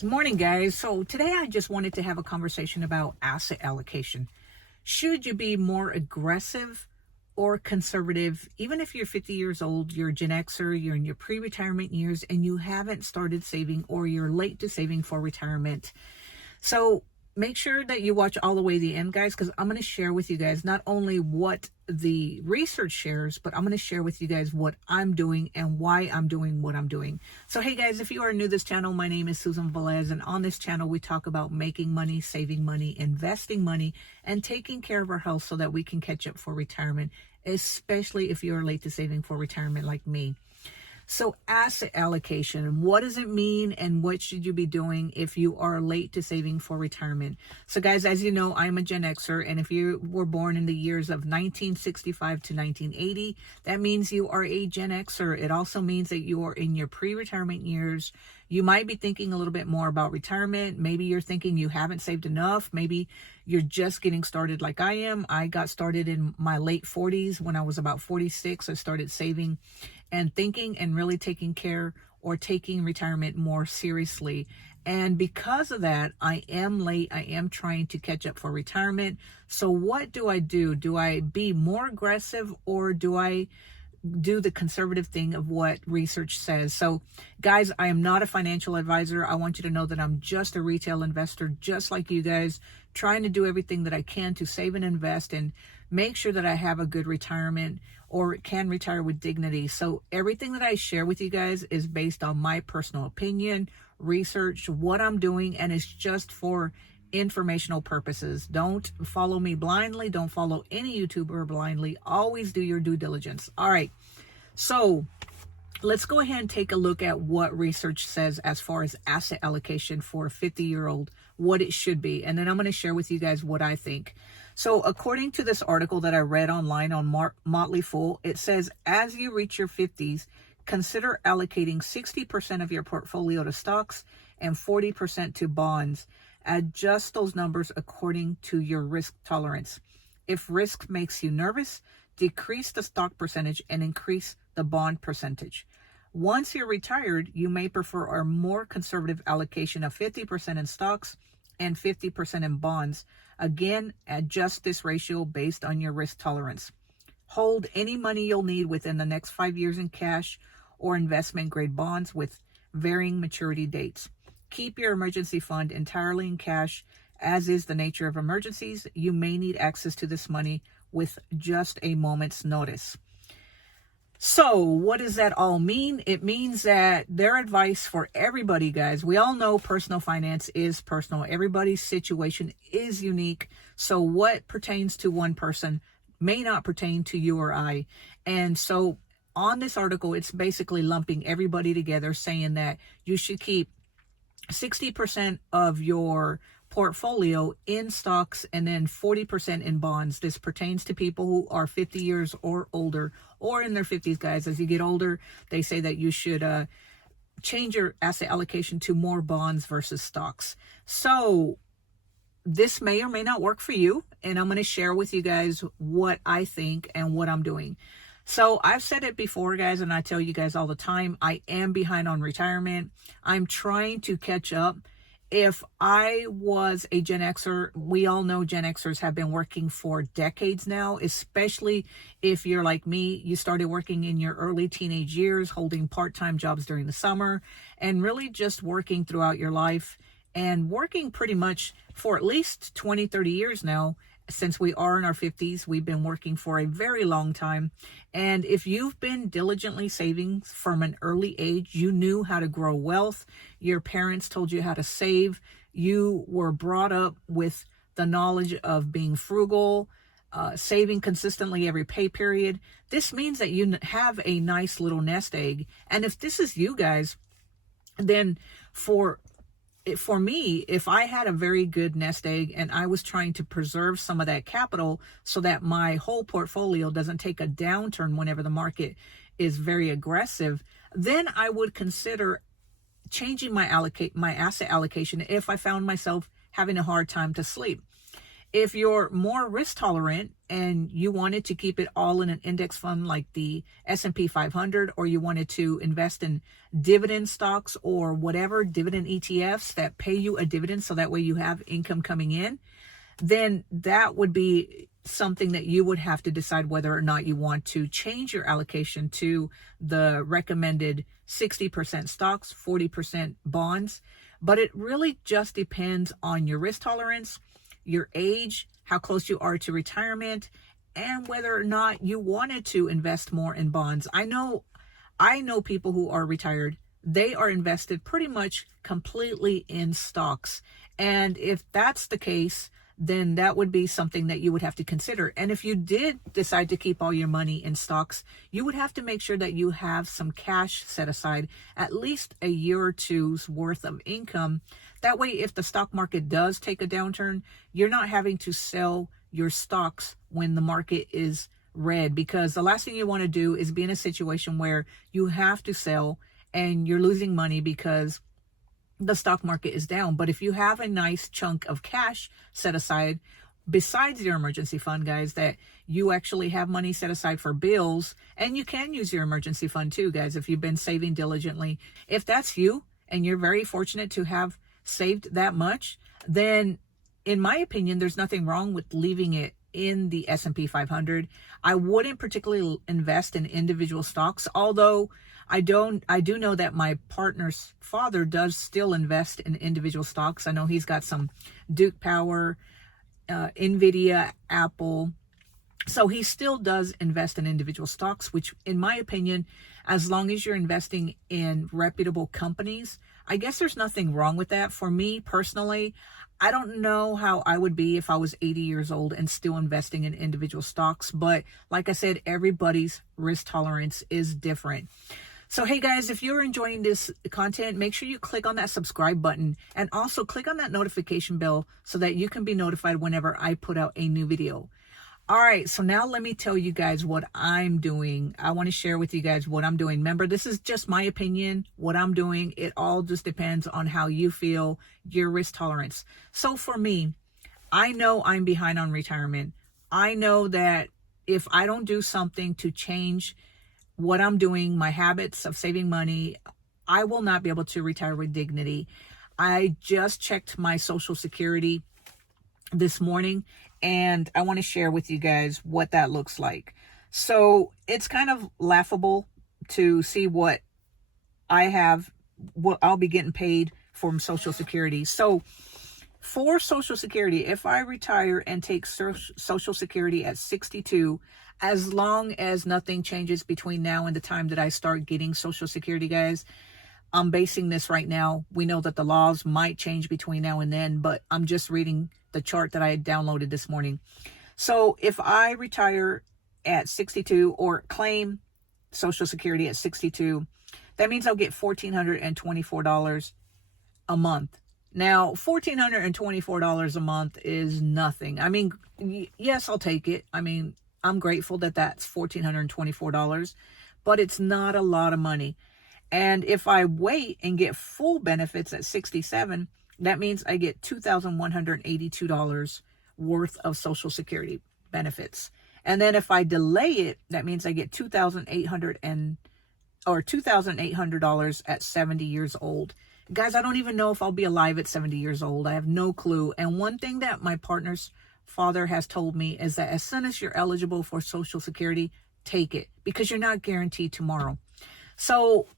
Good morning, guys. So today I just wanted to have a conversation about asset allocation. Should you be more aggressive or conservative? Even if you're 50 years old, you're a Gen Xer, you're in your pre-retirement years, and you haven't started saving, or you're late to saving for retirement. So make sure that you watch all the way to the end, guys, because I'm going to share with you guys not only what the research shares, but I'm going to share with you guys what I'm doing and why I'm doing what I'm doing. So, hey, guys, if you are new to this channel, my name is Susan Velez, and on this channel, we talk about making money, saving money, investing money, and taking care of our health so that we can catch up for retirement, especially if you're late to saving for retirement like me. So asset allocation, what does it mean and what should you be doing if you are late to saving for retirement? So guys, as you know, I'm a Gen Xer, and if you were born in the years of 1965 to 1980, that means you are a Gen Xer. It also means that you are in your pre-retirement years. You might be thinking a little bit more about retirement. Maybe you're thinking you haven't saved enough. Maybe you're just getting started like I am. I got started in my late 40s. When I was about 46, I started saving and thinking and really taking care or taking retirement more seriously. And because of that, I am late. I am trying to catch up for retirement. So what do I do? Do I be more aggressive, or do I do the conservative thing of what research says? So guys, I am not a financial advisor. I want you to know that I'm just a retail investor, just like you guys, trying to do everything that I can to save and invest and make sure that I have a good retirement or can retire with dignity. So everything that I share with you guys is based on my personal opinion, research, what I'm doing, and it's just for informational purposes. Don't follow me blindly. Don't follow any YouTuber blindly. Always do your due diligence. All right. So let's go ahead and take a look at what research says as far as asset allocation for a 50-year-old, what it should be. And then I'm going to share with you guys what I think. So according to this article that I read online on Motley Fool, it says, as you reach your 50s, consider allocating 60% of your portfolio to stocks and 40% to bonds. Adjust those numbers according to your risk tolerance. If risk makes you nervous, decrease the stock percentage and increase the bond percentage. Once you're retired, you may prefer a more conservative allocation of 50% in stocks and 50% in bonds. Again, adjust this ratio based on your risk tolerance. Hold any money you'll need within the next 5 years in cash or investment grade bonds with varying maturity dates. Keep your emergency fund entirely in cash. As is the nature of emergencies, you may need access to this money with just a moment's notice. So what does that all mean? It means that their advice for everybody, guys, we all know personal finance is personal. Everybody's situation is unique. So what pertains to one person may not pertain to you or I. And so on this article, it's basically lumping everybody together, saying that you should keep 60% of your portfolio in stocks and then 40% in bonds. This pertains to people who are 50 years or older, or in their 50s, guys. As you get older, they say that you should change your asset allocation to more bonds versus stocks. So this may or may not work for you, and I'm going to share with you guys what I think and what I'm doing. So I've said it before, guys, and I tell you guys all the time, I am behind on retirement. I'm trying to catch up. If I was a Gen Xer, we all know Gen Xers have been working for decades now, especially if you're like me. You started working in your early teenage years, holding part-time jobs during the summer, and really just working throughout your life and working pretty much for at least 20, 30 years now. Since we are in our 50s, we've been working for a very long time. And if you've been diligently saving from an early age, you knew how to grow wealth. Your parents told you how to save. You were brought up with the knowledge of being frugal, saving consistently every pay period. This means that you have a nice little nest egg. And if this is you guys, then for me, if I had a very good nest egg and I was trying to preserve some of that capital so that my whole portfolio doesn't take a downturn whenever the market is very aggressive, then I would consider changing my asset allocation if I found myself having a hard time to sleep. If you're more risk tolerant and you wanted to keep it all in an index fund like the S&P 500, or you wanted to invest in dividend stocks or whatever, dividend ETFs that pay you a dividend so that way you have income coming in, then that would be something that you would have to decide whether or not you want to change your allocation to the recommended 60% stocks, 40% bonds. But it really just depends on your risk tolerance, your age, how close you are to retirement, and whether or not you wanted to invest more in bonds. I know people who are retired, they are invested pretty much completely in stocks. And if that's the case, then that would be something that you would have to consider. And if you did decide to keep all your money in stocks, you would have to make sure that you have some cash set aside, at least a year or two's worth of income. That way, if the stock market does take a downturn, you're not having to sell your stocks when the market is red, because the last thing you want to do is be in a situation where you have to sell and you're losing money because the stock market is down. But if you have a nice chunk of cash set aside, besides your emergency fund, guys, that you actually have money set aside for bills, and you can use your emergency fund too, guys, if you've been saving diligently. If that's you and you're very fortunate to have saved that much, then in my opinion, there's nothing wrong with leaving it in the S&P 500. I wouldn't particularly invest in individual stocks, although I do know that my partner's father does still invest in individual stocks. I know he's got some Duke Power, Nvidia, Apple. So he still does invest in individual stocks, which in my opinion, as long as you're investing in reputable companies, I guess there's nothing wrong with that. For me personally, I don't know how I would be if I was 80 years old and still investing in individual stocks. But like I said, everybody's risk tolerance is different. So, hey guys, if you're enjoying this content, make sure you click on that subscribe button and also click on that notification bell so that you can be notified whenever I put out a new video. All right, so now let me tell you guys what I'm doing. I want to share with you guys what I'm doing. Remember, this is just my opinion, what I'm doing. It all just depends on how you feel, your risk tolerance. So for me, I know I'm behind on retirement. I know that if I don't do something to change what I'm doing, my habits of saving money, I will not be able to retire with dignity. I just checked my Social Security this morning, and I want to share with you guys what that looks like. So it's kind of laughable to see what I'll be getting paid from Social Security. So for Social Security, if I retire and take Social Security at 62, as long as nothing changes between now and the time that I start getting Social Security, guys, I'm basing this right now. We know that the laws might change between now and then, but I'm just reading the chart that I had downloaded this morning. So if I retire at 62 or claim Social Security at 62, that means I'll get $1,424 a month. Now, $1,424 a month is nothing. I mean, yes, I'll take it. I mean, I'm grateful that that's $1,424, but it's not a lot of money. And if I wait and get full benefits at 67, that means I get $2,182 worth of Social Security benefits. And then if I delay it, that means I get $2,800 at 70 years old. Guys, I don't even know if I'll be alive at 70 years old. I have no clue. And one thing that my partner's father has told me is that as soon as you're eligible for Social Security, take it, because you're not guaranteed tomorrow. So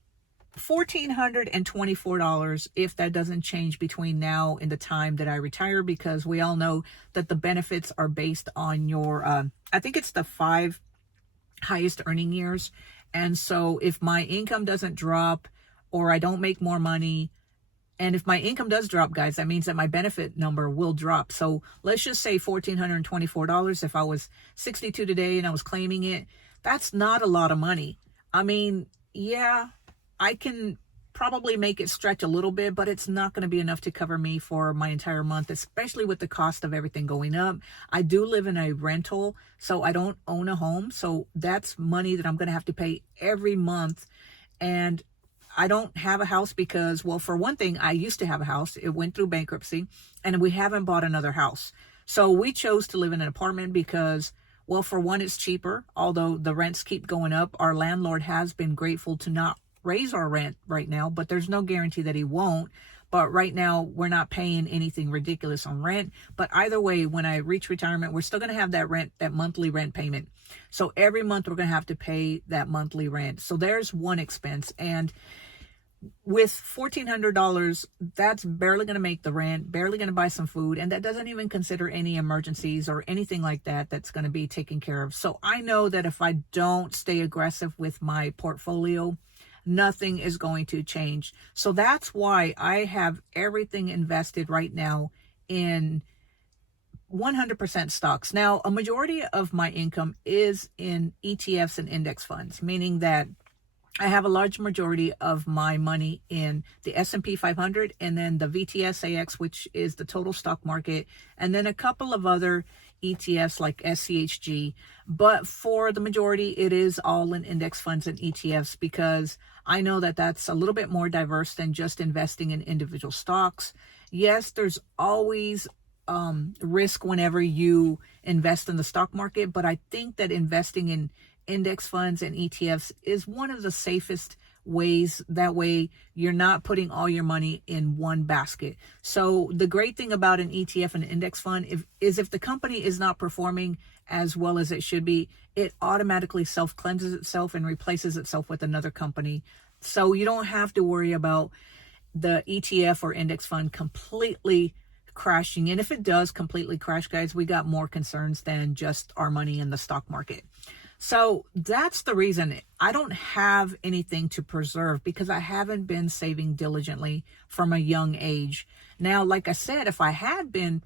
$1,424, if that doesn't change between now and the time that I retire, because we all know that the benefits are based on your, I think it's the 5 highest earning years. And so if my income doesn't drop or I don't make more money, and if my income does drop, guys, that means that my benefit number will drop. So let's just say $1,424. If I was 62 today and I was claiming it, that's not a lot of money. I mean, yeah, I can probably make it stretch a little bit, but it's not going to be enough to cover me for my entire month, especially with the cost of everything going up. I do live in a rental, so I don't own a home. So that's money that I'm going to have to pay every month. And I don't have a house because, well, for one thing, I used to have a house. It went through bankruptcy and we haven't bought another house. So we chose to live in an apartment because, well, for one, it's cheaper. Although the rents keep going up, our landlord has been grateful to not raise our rent right now, but there's no guarantee that he won't. But right now, we're not paying anything ridiculous on rent. But either way, when I reach retirement, we're still going to have that rent, that monthly rent payment. So every month, we're going to have to pay that monthly rent. So there's one expense. And with $1,400, that's barely going to make the rent, barely going to buy some food. And that doesn't even consider any emergencies or anything like that that's going to be taken care of. So I know that if I don't stay aggressive with my portfolio, nothing is going to change. So that's why I have everything invested right now in 100% stocks. Now, a majority of my income is in ETFs and index funds, meaning that I have a large majority of my money in the S&P 500 and then the VTSAX, which is the total stock market, and then a couple of other ETFs like SCHG. But for the majority, it is all in index funds and ETFs because I know that that's a little bit more diverse than just investing in individual stocks. Yes, there's always risk whenever you invest in the stock market, but I think that investing in index funds and ETFs is one of the safest ways. That way you're not putting all your money in one basket. So the great thing about an ETF and an index fund is if the company is not performing as well as it should be, it automatically self-cleanses itself and replaces itself with another company. So you don't have to worry about the ETF or index fund completely crashing. And if it does completely crash, guys, we got more concerns than just our money in the stock market. So that's the reason I don't have anything to preserve, because I haven't been saving diligently from a young age. Now, like I said, if I had been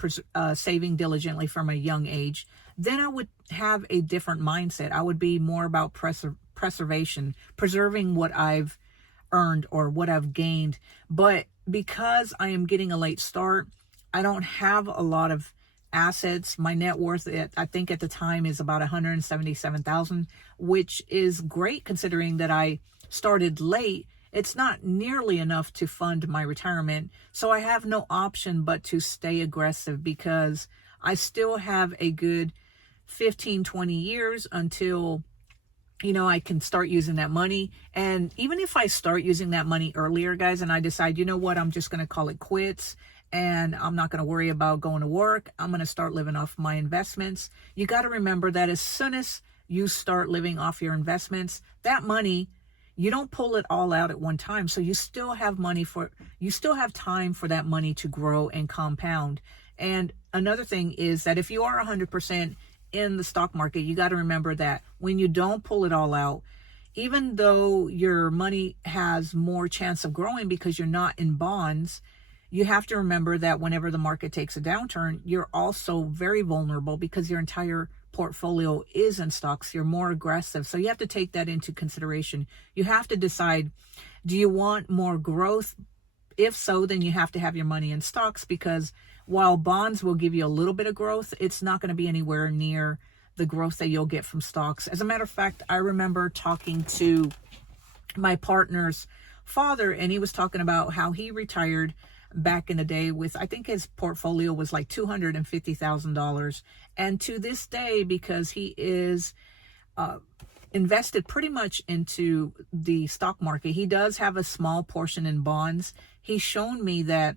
saving diligently from a young age, then I would have a different mindset. I would be more about preservation, preserving what I've earned or what I've gained. But because I am getting a late start, I don't have a lot of assets. My net worth, I think at the time, is about $177,000, which is great considering that I started late. It's not nearly enough to fund my retirement. So I have no option but to stay aggressive because I still have a good 15, 20 years until, I can start using that money. And even if I start using that money earlier, guys, and I decide, I'm just going to call it quits, and I'm not going to worry about going to work, I'm going to start living off my investments. You got to remember that as soon as you start living off your investments, that money, you don't pull it all out at one time. So you still have time for that money to grow and compound. And another thing is that if you are 100% in the stock market, you got to remember that when you don't pull it all out, even though your money has more chance of growing because you're not in bonds, you have to remember that whenever the market takes a downturn, you're also very vulnerable because your entire portfolio is in stocks. You're more aggressive. So you have to take that into consideration. You have to decide, do you want more growth? If so, then you have to have your money in stocks, because while bonds will give you a little bit of growth, it's not going to be anywhere near the growth that you'll get from stocks. As a matter of fact, I remember talking to my partner's father, and he was talking about how he retired back in the day with, I think his portfolio was like $250,000. And to this day, because he is invested pretty much into the stock market, he does have a small portion in bonds. He's shown me that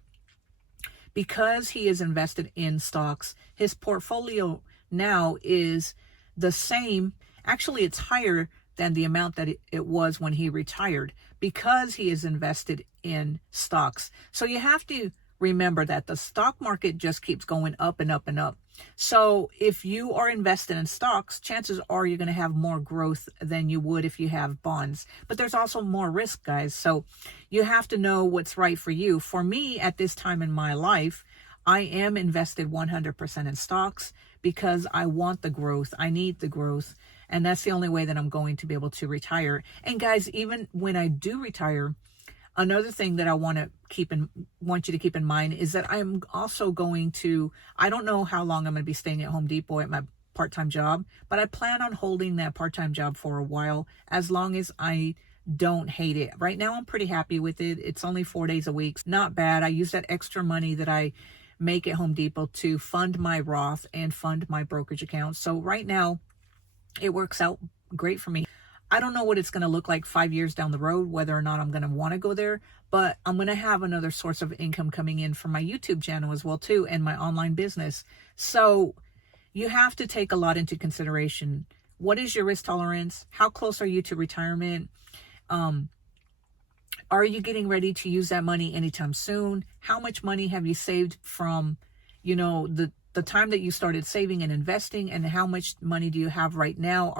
because he is invested in stocks, his portfolio now is the same. Actually, it's higher than the amount that it was when he retired, because he is invested in stocks. So you have to remember that the stock market just keeps going up and up and up. So if you are invested in stocks, chances are you're going to have more growth than you would if you have bonds. But there's also more risk, guys. So you have to know what's right for you. For me, at this time in my life, I am invested 100% in stocks because I want the growth. I need the growth. And that's the only way that I'm going to be able to retire. And guys, even when I do retire, another thing that I want you to keep in mind is that I'm also going to, I don't know how long I'm going to be staying at Home Depot at my part-time job, but I plan on holding that part-time job for a while, as long as I don't hate it. Right now, I'm pretty happy with it. It's only 4 days a week. Not bad. I use that extra money that I make at Home Depot to fund my Roth and fund my brokerage account. So right now it works out great for me. I don't know what it's going to look like 5 years down the road, whether or not I'm going to want to go there, but I'm going to have another source of income coming in from my YouTube channel as well too, and my online business. So you have to take a lot into consideration. What is your risk tolerance? How close are you to retirement? Are you getting ready to use that money anytime soon? How much money have you saved from, the time that you started saving and investing, and how much money do you have right now?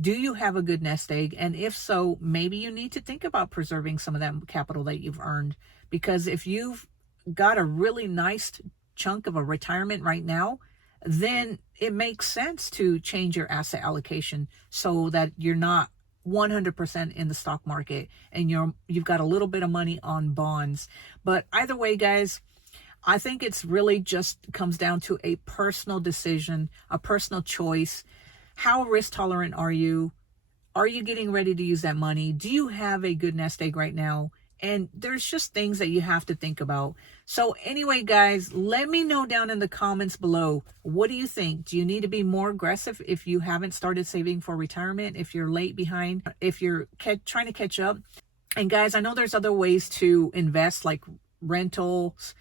Do you have a good nest egg? And if so, maybe you need to think about preserving some of that capital that you've earned, because if you've got a really nice chunk of a retirement right now, then it makes sense to change your asset allocation so that you're not 100% in the stock market and you've got a little bit of money on bonds. But either way, guys, I think it's really just comes down to a personal decision, a personal choice. How risk tolerant are you? Are you getting ready to use that money? Do you have a good nest egg right now? And there's just things that you have to think about. So anyway, guys, let me know down in the comments below. What do you think? Do you need to be more aggressive if you haven't started saving for retirement? If you're late behind? If you're trying to catch up? And guys, I know there's other ways to invest, like rentals,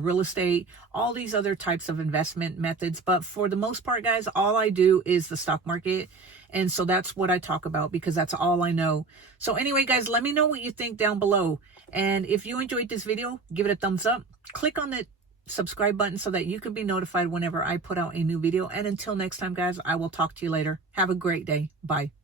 real estate, all these other types of investment methods. But for the most part, guys, all I do is the stock market. And so that's what I talk about because that's all I know. So anyway, guys, let me know what you think down below. And if you enjoyed this video, give it a thumbs up. Click on the subscribe button so that you can be notified whenever I put out a new video. And until next time, guys, I will talk to you later. Have a great day. Bye.